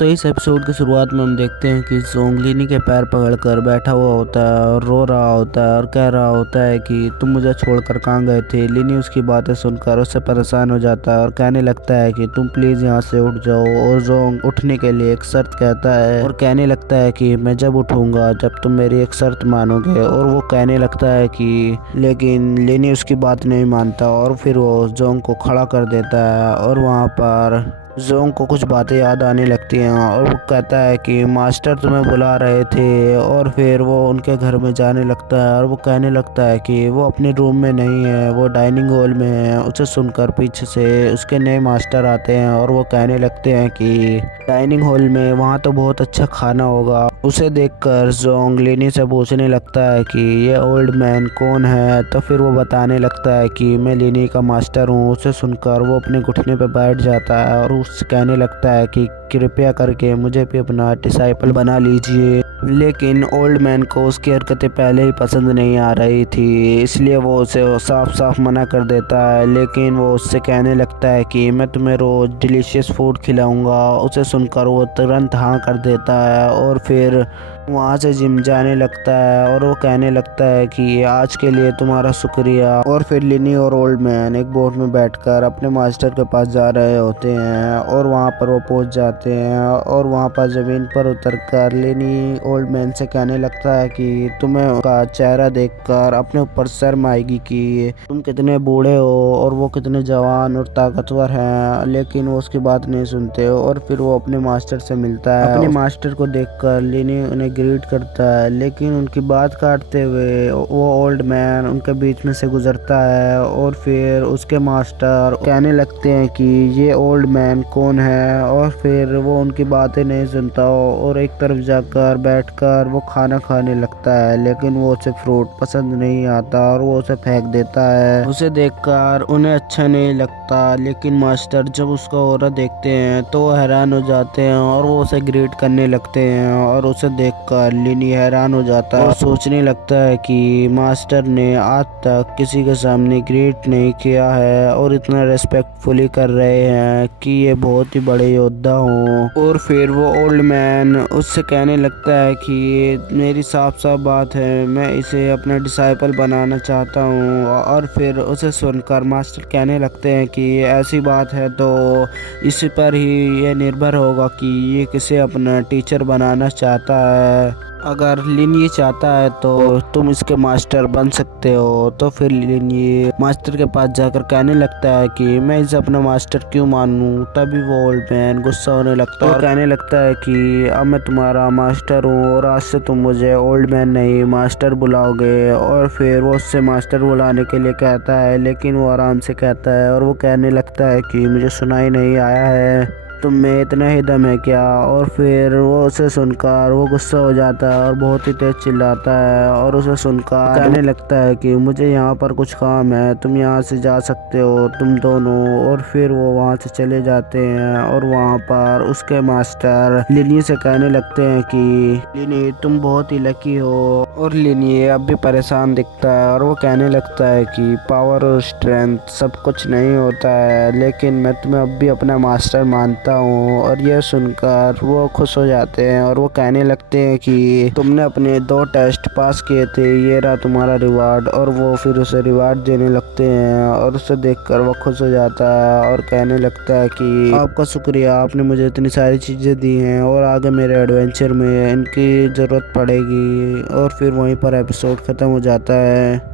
तो इस एपिसोड की शुरुआत में हम देखते हैं कि जोंग लिनी के पैर पकड़कर बैठा हुआ होता है और रो रहा होता है और कह रहा होता है कि तुम मुझे छोड़कर कहाँ गए थे। लिनी उसकी बातें सुनकर उससे परेशान हो जाता है और कहने लगता है कि तुम प्लीज़ यहाँ से उठ जाओ। और जोंग उठने के लिए एक शर्त कहता है और कहने लगता है कि मैं जब उठूंगा जब तुम मेरी एक शर्त मानोगे। और वो कहने लगता है कि लेकिन लिनी उसकी बात नहीं मानता और फिर वो जोंग को खड़ा कर देता है। और वहाँ पर जोंग को कुछ बातें याद आने लगती हैं और वो कहता है कि मास्टर तुम्हें बुला रहे थे। और फिर वो उनके घर में जाने लगता है और वो कहने लगता है कि वो अपने रूम में नहीं है, वो डाइनिंग हॉल में है। उसे सुनकर पीछे से उसके नए मास्टर आते हैं और वो कहने लगते हैं कि डाइनिंग हॉल में वहाँ तो बहुत अच्छा खाना होगा। उसे देखकर जोंग लिनी से पूछने लगता है कि ये ओल्ड मैन कौन है। तो फिर वो बताने लगता है कि मैं लिनी का मास्टर हूँ। उसे सुनकर वो अपने घुटने पर बैठ जाता है और उससे कहने लगता है कि कृपया करके मुझे भी अपना डिसाइपल बना लीजिए। लेकिन ओल्ड मैन को उसकी हरकतें पहले ही पसंद नहीं आ रही थी, इसलिए वो उसे साफ साफ मना कर देता है। लेकिन वो उससे कहने लगता है कि मैं तुम्हें रोज़ डिलीशियस फूड खिलाऊंगा। उसे सुनकर वो तुरंत हाँ कर देता है और फिर वहाँ से जिम जाने लगता है और वो कहने लगता है कि आज के लिए तुम्हारा शुक्रिया। और फिर लिनी और ओल्ड मैन एक बोट में बैठकर अपने मास्टर के पास जा रहे होते हैं और वहाँ पर वो पहुँच जाते हैं। और वहाँ पर ज़मीन पर उतरकर लिनी ओल्ड मैन से कहने लगता है कि तुम्हें उसका चेहरा देखकर अपने ऊपर शर्म आएगी कि तुम कितने बूढ़े हो और वो कितने जवान और ताकतवर हैं। लेकिन वो उसकी बात नहीं सुनते और फिर वो अपने मास्टर से मिलता है। अपने मास्टर को देखकर लिनी उन्हें ग्रीट करता है, लेकिन उनकी बात काटते हुए वो ओल्ड मैन उनके बीच में से गुजरता है। और फिर उसके मास्टर कहने लगते हैं कि ये ओल्ड मैन कौन है। और फिर वो उनकी बातें नहीं सुनता और एक तरफ जाकर बैठकर वो खाना खाने लगता है। लेकिन वो उसे फ्रूट पसंद नहीं आता और वो उसे फेंक देता है। उसे देखकर उन्हें अच्छा नहीं लगता, लेकिन मास्टर जब उसका ऑरा देखते हैं तो वो हैरान हो जाते हैं और वो उसे ग्रीट करने लगते हैं। और उसे देखकर लिनी हैरान हो जाता है और सोचने लगता है कि मास्टर ने आज तक किसी के सामने ग्रीट नहीं किया है और इतना रेस्पेक्टफुली कर रहे हैं कि ये बहुत ही बड़े योद्धा हों। और फिर वो ओल्ड मैन उससे कहने लगता है कि मेरी साफ साफ बात है, मैं इसे अपना डिसाइपल बनाना चाहता हूँ। और फिर उसे सुनकर मास्टर कहने लगते हैं कि ऐसी बात है तो इसी पर ही ये निर्भर होगा कि ये किसे अपना टीचर बनाना चाहता है। अगर लिनी चाहता है तो तुम इसके मास्टर बन सकते हो। तो फिर लिनी मास्टर के पास जाकर कहने लगता है कि मैं इसे अपना मास्टर क्यों मानूं। तभी वो ओल्ड मैन गुस्सा होने लगता है और कहने लगता है कि अब मैं तुम्हारा मास्टर हूँ और आज से तुम मुझे ओल्ड मैन नहीं मास्टर बुलाओगे। और फिर वो उससे मास्टर बुलाने के लिए कहता है, लेकिन वो आराम से कहता है और वो कहने लगता है कि मुझे सुनाई नहीं आया है, तुम में इतना ही दम है क्या। और फिर वो उसे सुनकर वो गुस्सा हो जाता है और बहुत ही तेज चिल्लाता है और उसे सुनकर कहने लगता है कि मुझे यहाँ पर कुछ काम है, तुम यहाँ से जा सकते हो तुम दोनों। और फिर वो वहाँ से चले जाते हैं और वहाँ पर उसके मास्टर लिनी से कहने लगते हैं कि लिनी तुम बहुत ही लकी हो। और लिनी अब भी परेशान दिखता है और वो कहने लगता है कि पावर और स्ट्रेंथ सब कुछ नहीं होता है, लेकिन मैं तुम्हें अब भी अपना मास्टर मानता हूँ। और यह सुनकर वो खुश हो जाते हैं और वो कहने लगते हैं कि तुमने अपने 2 टेस्ट पास किए थे, ये रहा तुम्हारा रिवार्ड। और वो फिर उसे रिवार्ड देने लगते हैं और उसे देखकर वो खुश हो जाता है और कहने लगता है कि आपका शुक्रिया, आपने मुझे इतनी सारी चीज़ें दी हैं और आगे मेरे एडवेंचर में इनकी ज़रूरत पड़ेगी। और फिर वहीं पर एपिसोड ख़त्म हो जाता है।